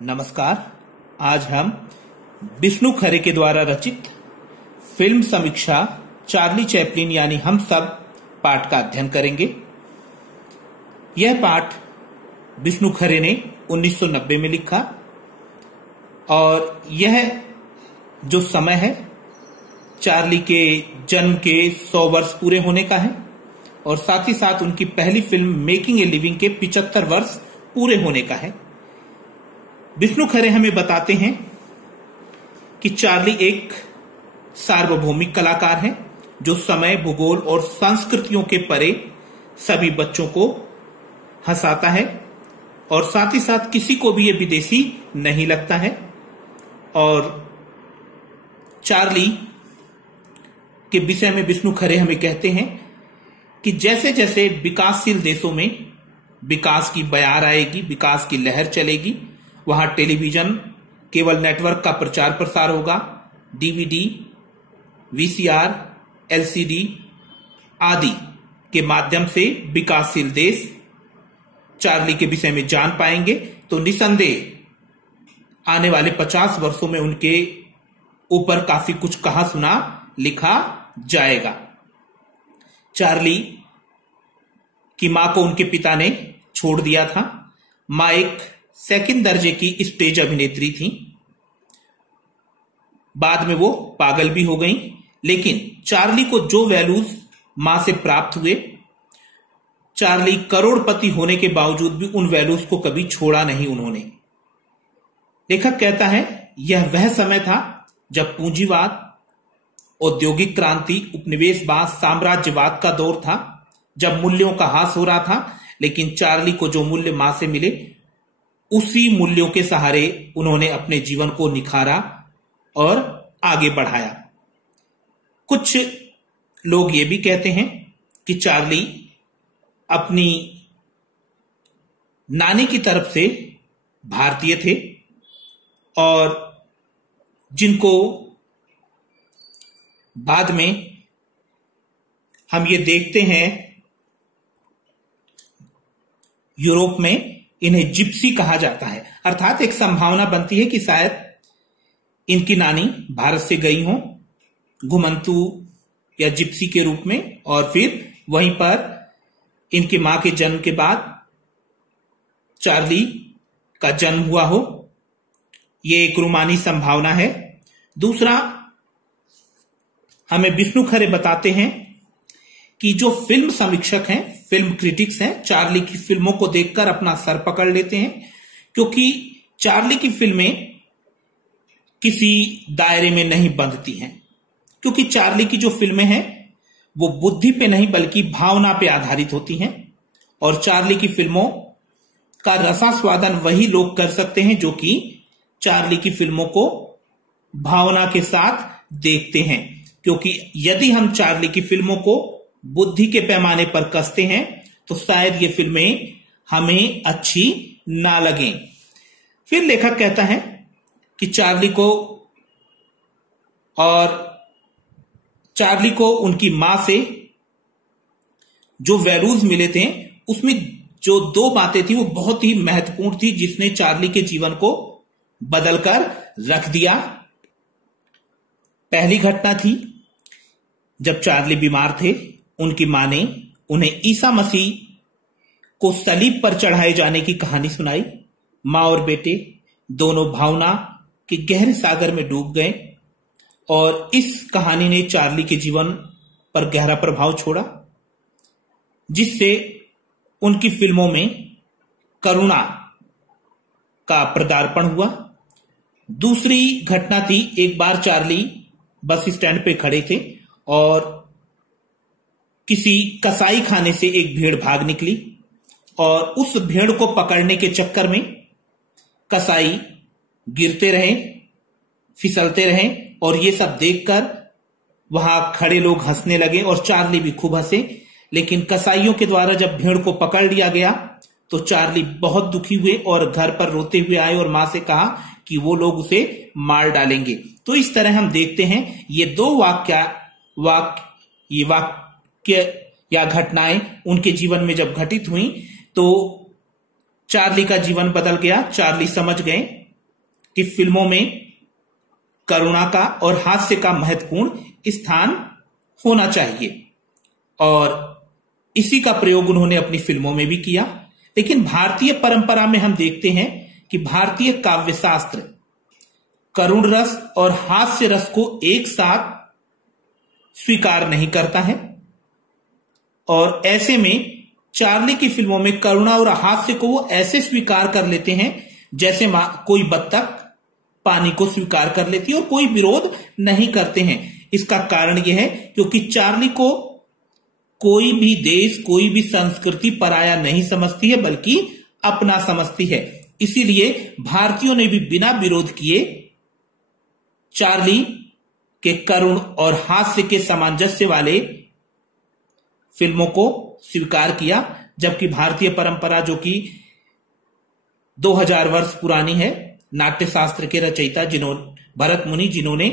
नमस्कार। आज हम विष्णु खरे के द्वारा रचित फिल्म समीक्षा चार्ली चैपलिन यानी हम सब पाठ का अध्ययन करेंगे। यह पाठ विष्णु खरे ने 1990 में लिखा और यह जो समय है चार्ली के जन्म के 100 वर्ष पूरे होने का है और साथ ही साथ उनकी पहली फिल्म मेकिंग ए लिविंग के 75 वर्ष पूरे होने का है। विष्णु खरे हमें बताते हैं कि चार्ली एक सार्वभौमिक कलाकार है जो समय, भूगोल और संस्कृतियों के परे सभी बच्चों को हंसाता है और साथ ही साथ किसी को भी ये विदेशी नहीं लगता है। और चार्ली के विषय में विष्णु खरे हमें कहते हैं कि जैसे जैसे विकासशील देशों में विकास की बयार आएगी, विकास की लहर चलेगी, वहां टेलीविजन, केबल नेटवर्क का प्रचार प्रसार होगा, डीवीडी, वीसीआर, एलसीडी आदि के माध्यम से विकासशील देश चार्ली के विषय में जान पाएंगे। तो निसंदेह आने वाले 50 वर्षों में उनके ऊपर काफी कुछ कहा सुना लिखा जाएगा। चार्ली की मां को उनके पिता ने छोड़ दिया था। मां एक सेकंड दर्जे की स्टेज अभिनेत्री थी। बाद में वो पागल भी हो गई, लेकिन चार्ली को जो वैल्यूज मां से प्राप्त हुए, चार्ली करोड़पति होने के बावजूद भी उन वैल्यूज को कभी छोड़ा नहीं उन्होंने। लेखक कहता है यह वह समय था जब पूंजीवाद, औद्योगिक क्रांति, उपनिवेशवाद, साम्राज्यवाद का दौर था, जब मूल्यों का ह्रास हो रहा था। लेकिन चार्ली को जो मूल्य मां से मिले उसी मूल्यों के सहारे उन्होंने अपने जीवन को निखारा और आगे बढ़ाया। कुछ लोग ये भी कहते हैं कि चार्ली अपनी नानी की तरफ से भारतीय थे और जिनको बाद में हम ये देखते हैं यूरोप में इन्हें जिप्सी कहा जाता है। अर्थात एक संभावना बनती है कि शायद इनकी नानी भारत से गई हो घुमंतु या जिप्सी के रूप में और फिर वहीं पर इनकी मां के जन्म के बाद चार्ली का जन्म हुआ हो। यह एक रूमानी संभावना है। दूसरा, हमें विष्णु खरे बताते हैं कि जो फिल्म समीक्षक हैं, फिल्म क्रिटिक्स हैं, चार्ली की फिल्मों को देखकर अपना सर पकड़ लेते हैं, क्योंकि चार्ली की फिल्में किसी दायरे में नहीं बंधती हैं। क्योंकि चार्ली की जो फिल्में हैं वो बुद्धि पे नहीं बल्कि भावना पे आधारित होती हैं और चार्ली की फिल्मों का रसास्वादन वही लोग कर सकते हैं जो कि चार्ली की फिल्मों को भावना के साथ देखते हैं। क्योंकि यदि हम चार्ली की फिल्मों को बुद्धि के पैमाने पर कसते हैं तो शायद ये फिल्में हमें अच्छी ना लगें। फिर लेखक कहता है कि चार्ली को उनकी मां से जो वैल्यूज मिले थे उसमें जो 2 बातें थी वो बहुत ही महत्वपूर्ण थी, जिसने चार्ली के जीवन को बदलकर रख दिया। पहली घटना थी जब चार्ली बीमार थे, उनकी मां ने उन्हें ईसा मसीह को सलीब पर चढ़ाए जाने की कहानी सुनाई। मां और बेटे दोनों भावना के गहरे सागर में डूब गए और इस कहानी ने चार्ली के जीवन पर गहरा प्रभाव छोड़ा, जिससे उनकी फिल्मों में करुणा का पदार्पण हुआ। दूसरी घटना थी, एक बार चार्ली बस स्टैंड पे खड़े थे और किसी कसाई खाने से एक भेड़ भाग निकली और उस भेड़ को पकड़ने के चक्कर में कसाई गिरते रहे, फिसलते रहे और ये सब देखकर वहां खड़े लोग हंसने लगे और चार्ली भी खूब हंसे। लेकिन कसाईयों के द्वारा जब भेड़ को पकड़ लिया गया तो चार्ली बहुत दुखी हुए और घर पर रोते हुए आए और मां से कहा कि वो लोग उसे मार डालेंगे। तो इस तरह हम देखते हैं ये 2 वाक्य या घटनाएं उनके जीवन में जब घटित हुई तो चार्ली का जीवन बदल गया। चार्ली समझ गए कि फिल्मों में करुणा का और हास्य का महत्वपूर्ण स्थान होना चाहिए और इसी का प्रयोग उन्होंने अपनी फिल्मों में भी किया। लेकिन भारतीय परंपरा में हम देखते हैं कि भारतीय काव्य शास्त्र करुण रस और हास्य रस को एक साथ स्वीकार नहीं करता है और ऐसे में चार्ली की फिल्मों में करुणा और हास्य को वो ऐसे स्वीकार कर लेते हैं जैसे कोई बत्तख पानी को स्वीकार कर लेती है और कोई विरोध नहीं करते हैं। इसका कारण यह है क्योंकि चार्ली को कोई भी देश, कोई भी संस्कृति पराया नहीं समझती है बल्कि अपना समझती है। इसीलिए भारतीयों ने भी बिना विरोध किए चार्ली के करुण और हास्य के सामंजस्य वाले फिल्मों को स्वीकार किया, जबकि भारतीय परंपरा जो कि 2000 वर्ष पुरानी है, नाट्य शास्त्र के रचयिता भरत मुनि जिन्होंने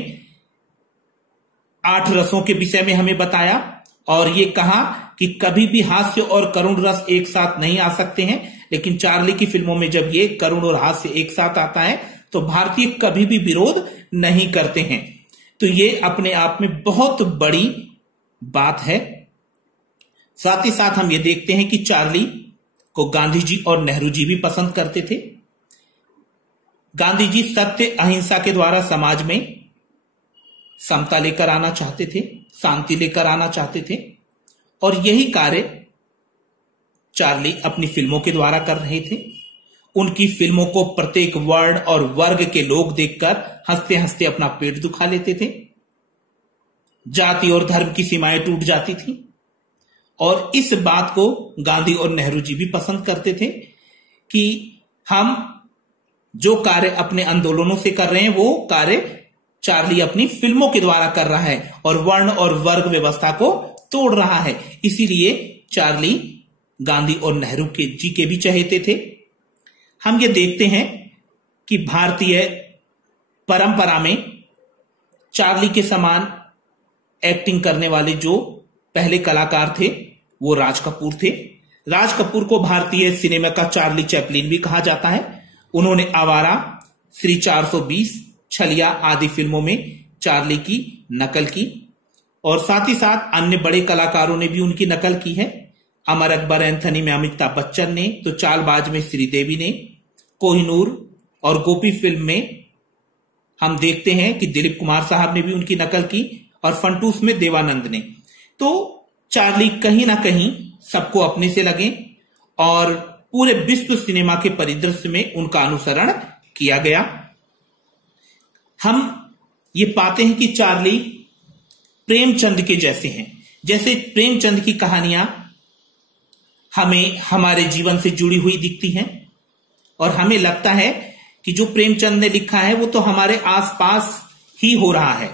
8 रसों के विषय में हमें बताया और ये कहा कि कभी भी हास्य और करुण रस एक साथ नहीं आ सकते हैं, लेकिन चार्ली की फिल्मों में जब ये करुण और हास्य एक साथ आता है तो भारतीय कभी भी विरोध नहीं करते हैं। तो ये अपने आप में बहुत बड़ी बात है। साथ ही साथ हम ये देखते हैं कि चार्ली को गांधी जी और नेहरू जी भी पसंद करते थे। गांधी जी सत्य अहिंसा के द्वारा समाज में समता लेकर आना चाहते थे, शांति लेकर आना चाहते थे और यही कार्य चार्ली अपनी फिल्मों के द्वारा कर रहे थे। उनकी फिल्मों को प्रत्येक वर्ण और वर्ग के लोग देखकर हंसते हंसते अपना पेट दुखा लेते थे। जाति और धर्म की सीमाएं टूट जाती थी और इस बात को गांधी और नेहरू जी भी पसंद करते थे कि हम जो कार्य अपने आंदोलनों से कर रहे हैं वो कार्य चार्ली अपनी फिल्मों के द्वारा कर रहा है और वर्ण और वर्ग व्यवस्था को तोड़ रहा है। इसीलिए चार्ली गांधी और नेहरू जी के भी चहेते थे। हम ये देखते हैं कि भारतीय परंपरा में चार्ली के समान एक्टिंग करने वाले जो पहले कलाकार थे वो राज कपूर थे। राज कपूर को भारतीय सिनेमा का चार्ली चैपलिन भी कहा जाता है। उन्होंने आवारा, श्री 420, छलिया आदि फिल्मों में चार्ली की नकल की और साथ ही साथ अन्य बड़े कलाकारों ने भी उनकी नकल की है। अमर अकबर एंथनी में अमिताभ बच्चन ने, तो चालबाज में श्रीदेवी ने, कोहिनूर और गोपी फिल्म में हम देखते हैं कि दिलीप कुमार साहब ने भी उनकी नकल की और फंटूस में देवानंद ने। तो चार्ली कहीं ना कहीं सबको अपने से लगे और पूरे विश्व सिनेमा के परिदृश्य में उनका अनुसरण किया गया। हम ये पाते हैं कि चार्ली प्रेमचंद के जैसे हैं। जैसे प्रेमचंद की कहानियां हमें हमारे जीवन से जुड़ी हुई दिखती हैं और हमें लगता है कि जो प्रेमचंद ने लिखा है वो तो हमारे आसपास ही हो रहा है।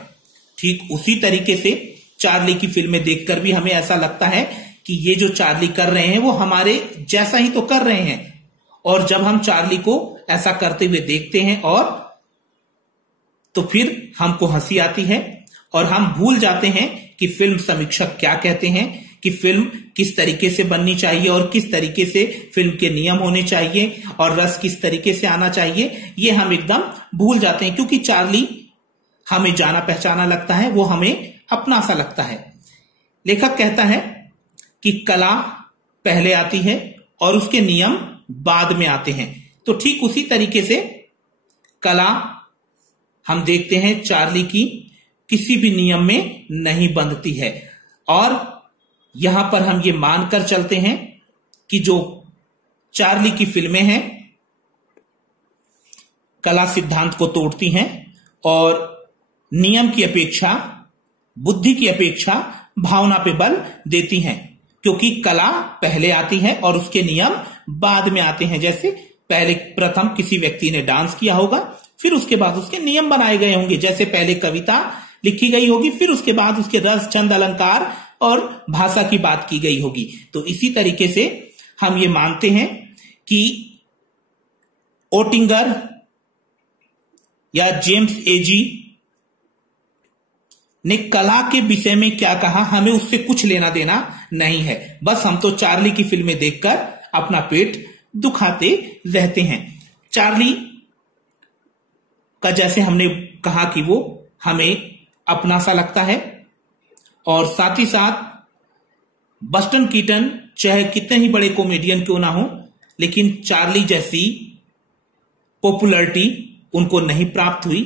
ठीक उसी तरीके से चार्ली की फिल्में देखकर भी हमें ऐसा लगता है कि ये जो चार्ली कर रहे हैं वो हमारे जैसा ही तो कर रहे हैं। और जब हम चार्ली को ऐसा करते हुए देखते हैं और तो फिर हमको हंसी आती है और हम भूल जाते हैं कि फिल्म समीक्षक क्या कहते हैं, कि फिल्म किस तरीके से बननी चाहिए और किस तरीके से फिल्म के नियम होने चाहिए और रस किस तरीके से आना चाहिए। ये हम एकदम भूल जाते हैं क्योंकि चार्ली हमें जाना पहचाना लगता है, वो हमें अपना सा लगता है। लेखक कहता है कि कला पहले आती है और उसके नियम बाद में आते हैं। तो ठीक उसी तरीके से कला हम देखते हैं चार्ली की किसी भी नियम में नहीं बंधती है और यहां पर हम ये मानकर चलते हैं कि जो चार्ली की फिल्में हैं कला सिद्धांत को तोड़ती हैं और नियम की अपेक्षा, बुद्धि की अपेक्षा भावना पे बल देती हैं, क्योंकि कला पहले आती है और उसके नियम बाद में आते हैं। जैसे पहले प्रथम किसी व्यक्ति ने डांस किया होगा, फिर उसके बाद उसके नियम बनाए गए होंगे। जैसे पहले कविता लिखी गई होगी, फिर उसके बाद उसके रस, छंद, अलंकार और भाषा की बात की गई होगी। तो इसी तरीके से हम ये मानते हैं कि ओटिंगर या जेम्स एजी ने कला के विषय में क्या कहा, हमें उससे कुछ लेना देना नहीं है। बस हम तो चार्ली की फिल्में देखकर अपना पेट दुखाते रहते हैं। चार्ली का जैसे हमने कहा कि वो हमें अपना सा लगता है। और साथ ही साथ बस्टन कीटन चाहे कितने ही बड़े कॉमेडियन क्यों ना हो, लेकिन चार्ली जैसी पॉपुलैरिटी उनको नहीं प्राप्त हुई।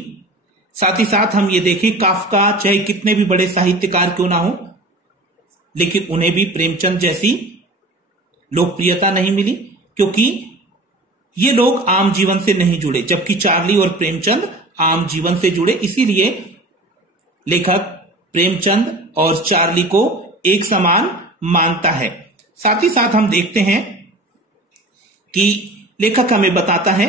साथ ही साथ हम ये देखें, काफका चाहे कितने भी बड़े साहित्यकार क्यों ना हो, लेकिन उन्हें भी प्रेमचंद जैसी लोकप्रियता नहीं मिली, क्योंकि ये लोग आम जीवन से नहीं जुड़े, जबकि चार्ली और प्रेमचंद आम जीवन से जुड़े। इसीलिए लेखक प्रेमचंद और चार्ली को एक समान मानता है। साथ ही साथ हम देखते हैं कि लेखक हमें बताता है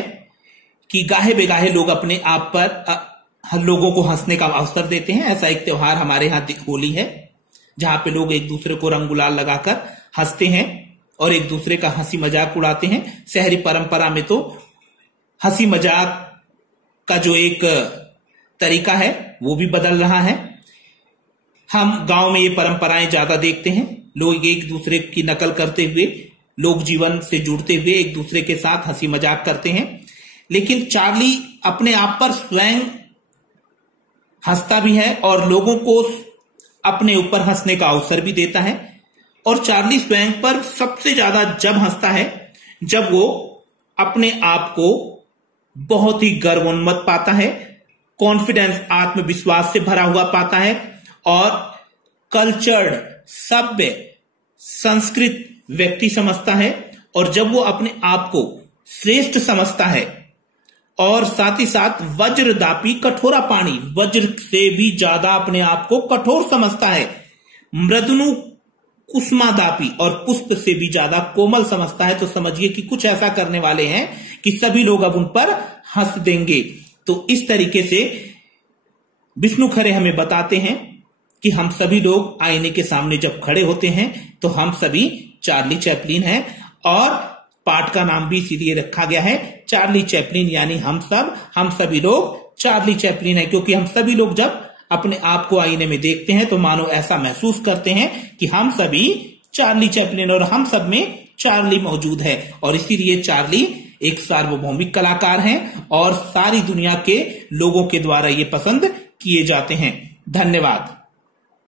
कि गाहे बेगाहे लोग अपने आप पर लोगों को हंसने का अवसर देते हैं। ऐसा एक त्योहार हमारे यहाँ होली है, जहां पे लोग एक दूसरे को रंग गुलाल लगाकर हंसते हैं और एक दूसरे का हंसी मजाक उड़ाते हैं। शहरी परंपरा में तो हंसी मजाक का जो एक तरीका है वो भी बदल रहा है। हम गांव में ये परंपराएं ज्यादा देखते हैं, लोग एक दूसरे की नकल करते हुए, लोग जीवन से जुड़ते हुए एक दूसरे के साथ हंसी मजाक करते हैं। लेकिन चार्ली अपने आप पर स्वयं हंसता भी है और लोगों को अपने ऊपर हंसने का अवसर भी देता है। और चार्ली स्वयं पर सबसे ज्यादा जब हंसता है जब वो अपने आप को बहुत ही गर्वोन्मत्त पाता है, कॉन्फिडेंस आत्मविश्वास से भरा हुआ पाता है और कल्चर्ड सभ्य संस्कृत व्यक्ति समझता है। और जब वो अपने आप को श्रेष्ठ समझता है और साथ ही साथ वज्रदापी कठोरा पानी, वज्र से भी ज्यादा अपने आप को कठोर समझता है, मृदुनु कुसुमादापी और पुष्प से भी ज्यादा कोमल समझता है, तो समझिए कि कुछ ऐसा करने वाले हैं कि सभी लोग अब उन पर हंस देंगे। तो इस तरीके से विष्णु खरे हमें बताते हैं कि हम सभी लोग आईने के सामने जब खड़े होते हैं तो हम सभी चार्ली चैपलिन हैं। और पाठ का नाम भी इसीलिए रखा गया है चार्ली चैपलिन, यानी हम सभी लोग चार्ली चैपलिन है, क्योंकि हम सभी लोग जब अपने आप को आईने में देखते हैं तो मानो ऐसा महसूस करते हैं कि हम सभी चार्ली चैपलिन और हम सब में चार्ली मौजूद है। और इसीलिए चार्ली एक सार्वभौमिक कलाकार हैं और सारी दुनिया के लोगों के द्वारा ये पसंद किए जाते हैं। धन्यवाद।